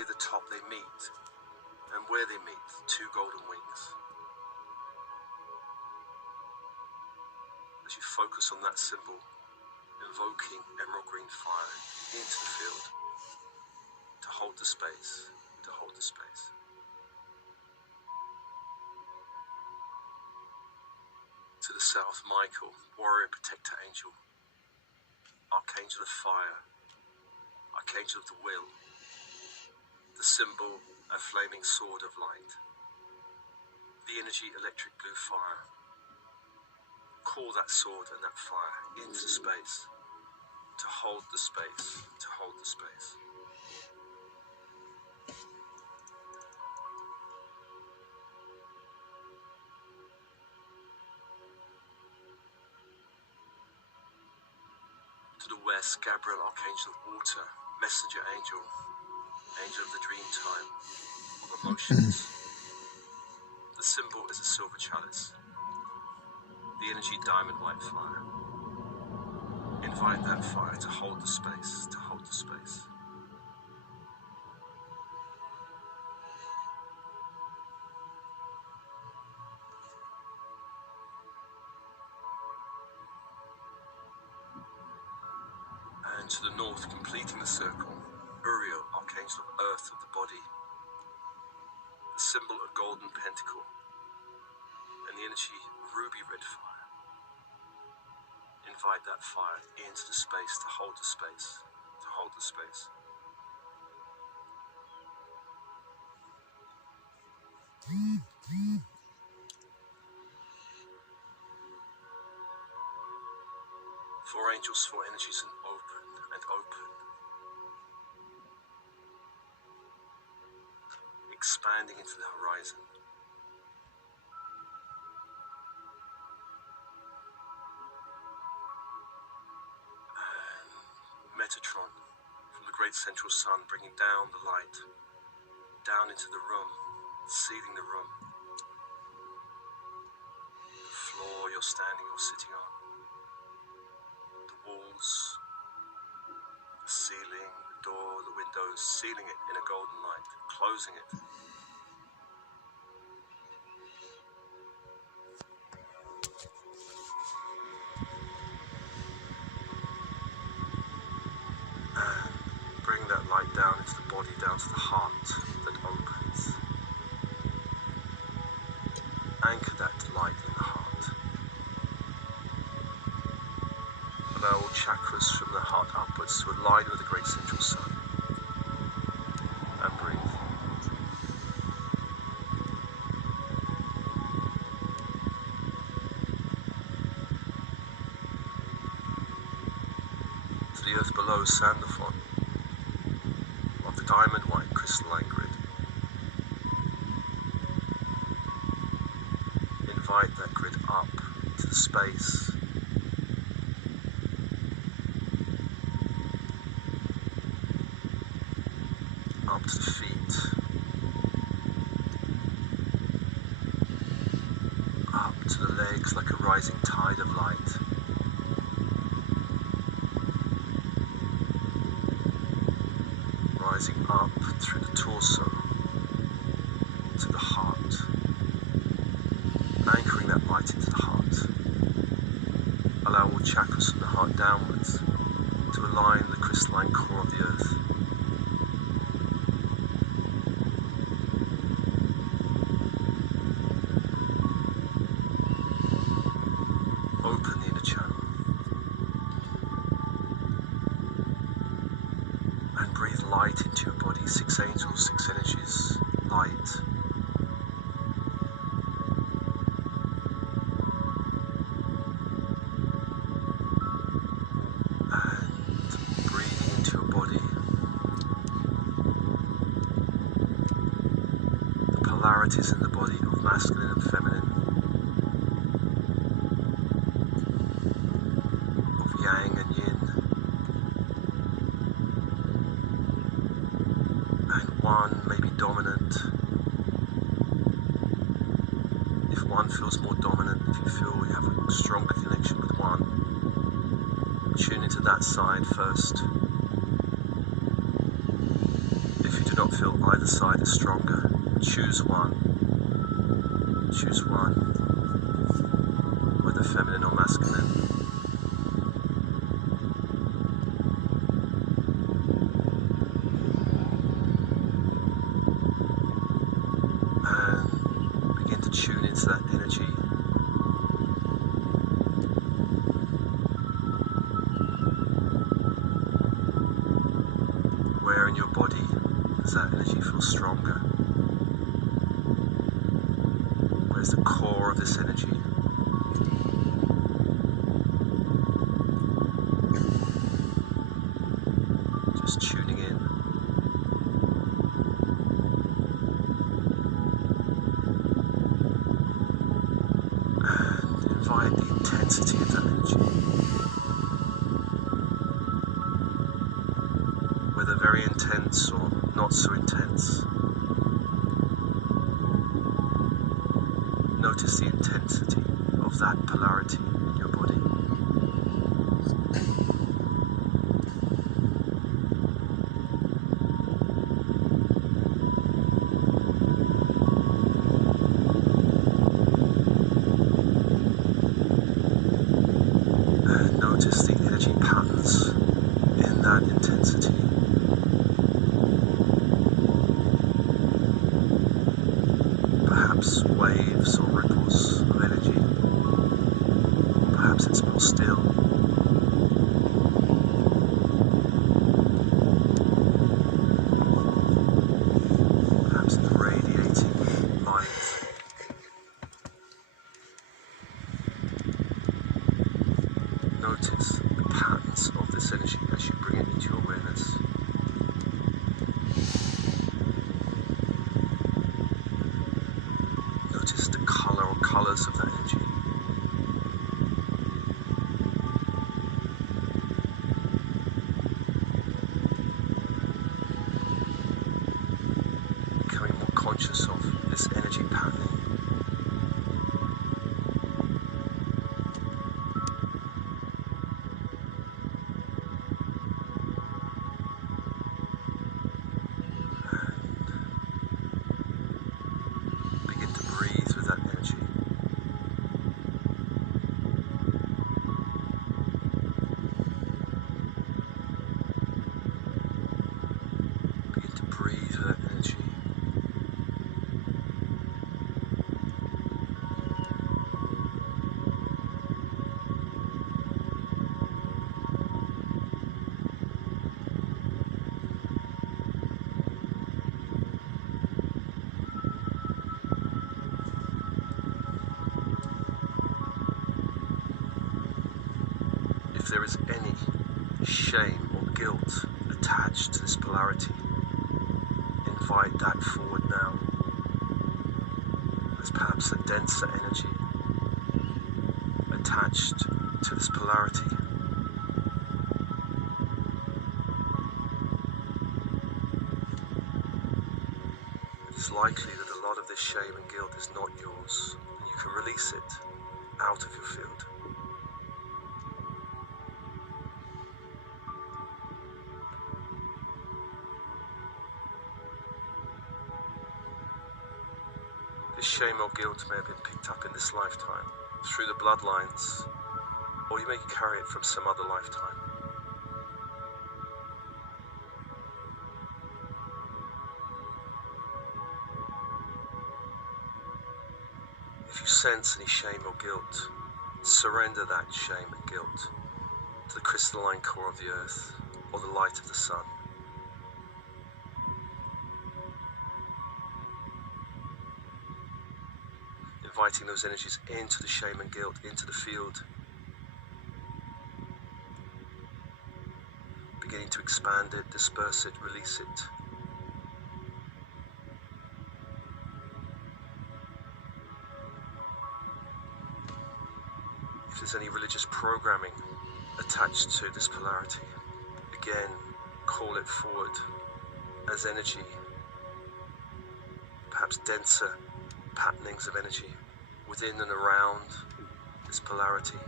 near the top they meet, and where they meet, two golden wings. As you focus on that symbol, invoking emerald green fire into the field, to hold the space, to hold the space. To the south, Michael, warrior protector angel, archangel of fire, archangel of the will, the symbol, a flaming sword of light, the energy, electric blue fire. Call that sword and that fire into space, to hold the space, to hold the space. To the west, Gabriel, archangel of water, messenger angel, angel of the dream time, of emotions. The symbol is a silver chalice, the energy, diamond white fire. Invite that fire to hold the space, to hold the space. And to the north, completing the circle, Uriel, archangel of earth, of the body, the symbol, a golden pentacle, and the energy, ruby red fire. Invite that fire into the space, to hold the space, to hold the space. Four angels, four energies, and open, and open. Expanding into the horizon. And Metatron, from the great central sun, bringing down the light, down into the room, sealing the room. The floor you're standing or sitting on. Walls, the ceiling, the door, the windows, sealing it in a golden light, closing it. And bring that light down into the body, down to the heart that opens. Anchor that light in the heart. Allow all chakras from the heart upwards to align with the great central sun. And breathe. To the earth below, Sandalphon, of the diamond white crystalline grid. Invite that grid up to the space. Up to the feet, up to the legs like a rising tide of light. Rising up through the torso to the heart, anchoring that light into the heart. Allow all chakras from the heart downwards to align the crystalline core of the earth. Open the inner channel and breathe light into your body. 6 angels, 6 energies, light. And breathing into your body. The polarities in the body of masculine and feminine. Yang and yin, and one may be dominant. If one feels more dominant, if you feel you have a stronger connection with one, tune into that side first. If you do not feel either side is stronger. Choose one. Choose one. Whether feminine or masculine. And begin to tune into that energy. Where in your body does that energy feel stronger? Where's the core of this energy? Just tuning in. And invite the intensity of that energy. Whether very intense or not so intense. Notice the intensity of that polarity in your body. And notice the energy patterns in that intensity. Perhaps waves or ripples of energy. Perhaps it's more still. Perhaps it's radiating light. Notice the patterns of this energy as you bring it into your awareness. Notice the color or colors of that energy. Becoming more conscious of this energy patterning. Begin to breathe with that energy. Begin to breathe with that energy. If there is any shame or guilt attached to this polarity, invite that forward now. There's perhaps a denser energy attached to this polarity. It's likely that a lot of this shame and guilt is not yours, and you can release it out of your field. This shame or guilt may have been picked up in this lifetime, through the bloodlines, or you may carry it from some other lifetime. If you sense any shame or guilt, surrender that shame and guilt to the crystalline core of the earth or the light of the sun. Inviting those energies into the shame and guilt, into the field. Beginning to expand it, disperse it, release it. If there's any religious programming attached to this polarity, again, call it forward as energy, perhaps denser patternings of energy within and around this polarity.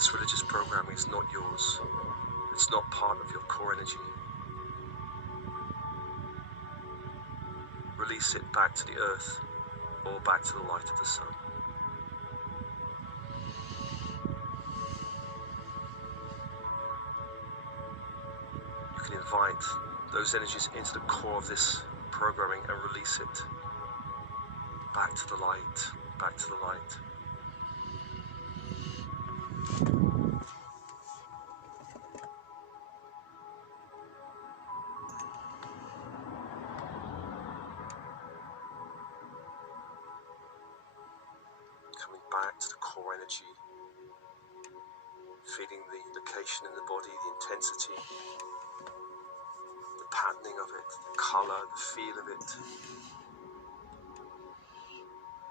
This religious programming is not yours. It's not part of your core energy. Release it back to the earth or back to the light of the sun. You can invite those energies into the core of this programming and release it back to the light, back to the light. Coming back to the core energy, feeling the location in the body, the intensity, the patterning of it, the color, the feel of it.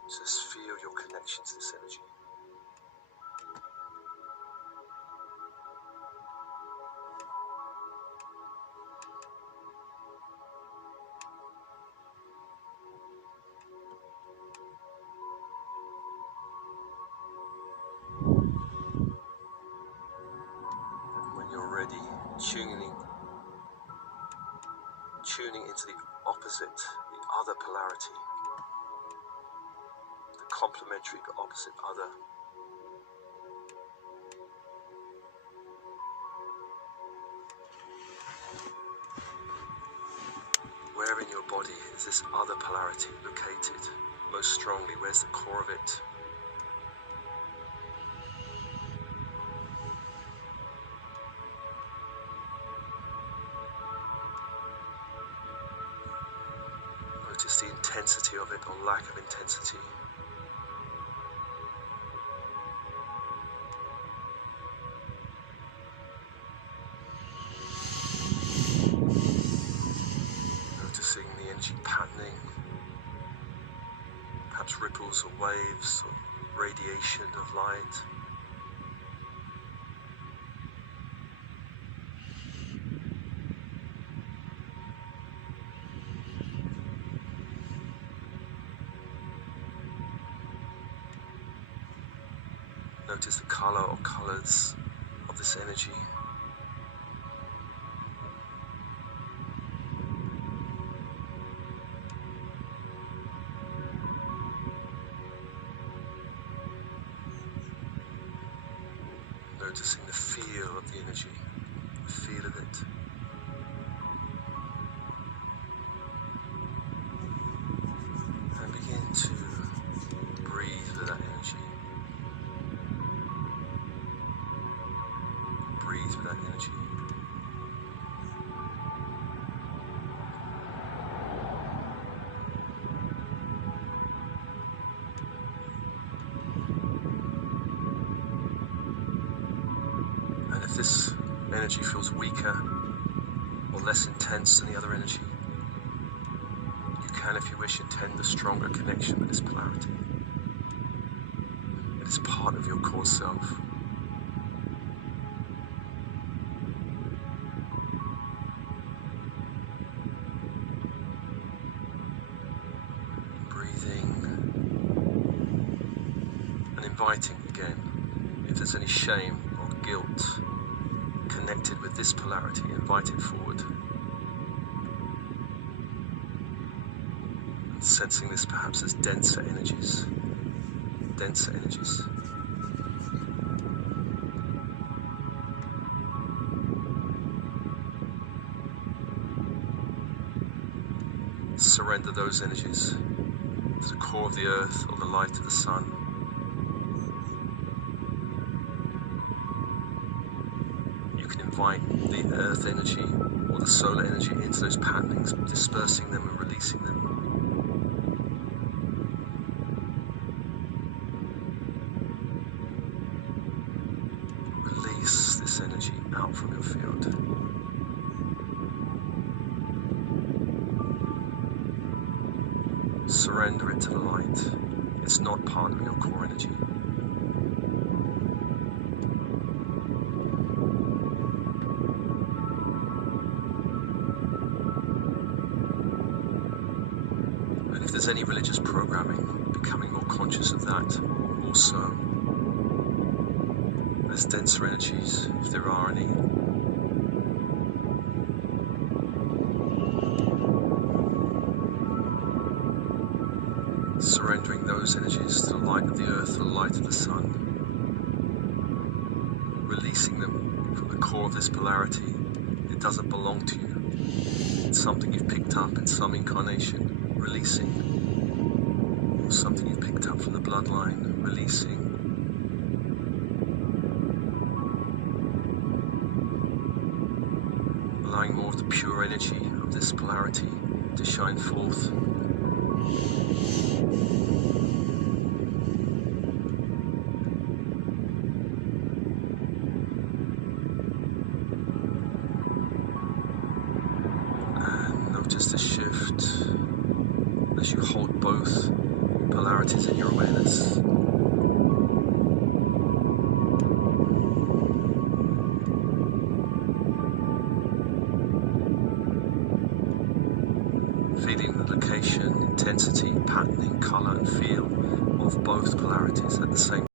Just feel your connection to this energy. And when you're ready, tuning into the opposite, the other polarity, the complementary but opposite other. Where in your body is this other polarity located most strongly? Where's the core of it? Notice the intensity of it or lack of intensity. Noticing the energy patterning, perhaps ripples or waves or radiation of light. Notice the color or colors of this energy. Noticing the feel of the energy, the feel of it. And begin to breathe with that energy. Breathe with that energy. And if this energy feels weaker or less intense than the other energy, you can, if you wish, intend a stronger connection with this polarity. It is part of your core self. And inviting again, if there's any shame or guilt connected with this polarity, invite it forward. And sensing this perhaps as denser energies. Denser energies. Surrender those energies to the core of the earth or the light of the sun. You can invite the earth energy or the solar energy into those patternings, dispersing them and releasing them. Release this energy out from your field. Surrender it to the light. It's not part of your core energy. And if there's any religious programming, becoming more conscious of that also. as denser energies, if there are any. Surrendering those energies to the light of the earth, the light of the sun. Releasing them from the core of this polarity. It doesn't belong to you. It's something you've picked up in some incarnation. Releasing. Or something you've picked up from the bloodline. Releasing. Allowing more of the pure energy of this polarity to shine forth. And notice the shift as you hold both polarities in your awareness. Feeling the location, intensity, patterning, colour and feel of both polarities at the same time.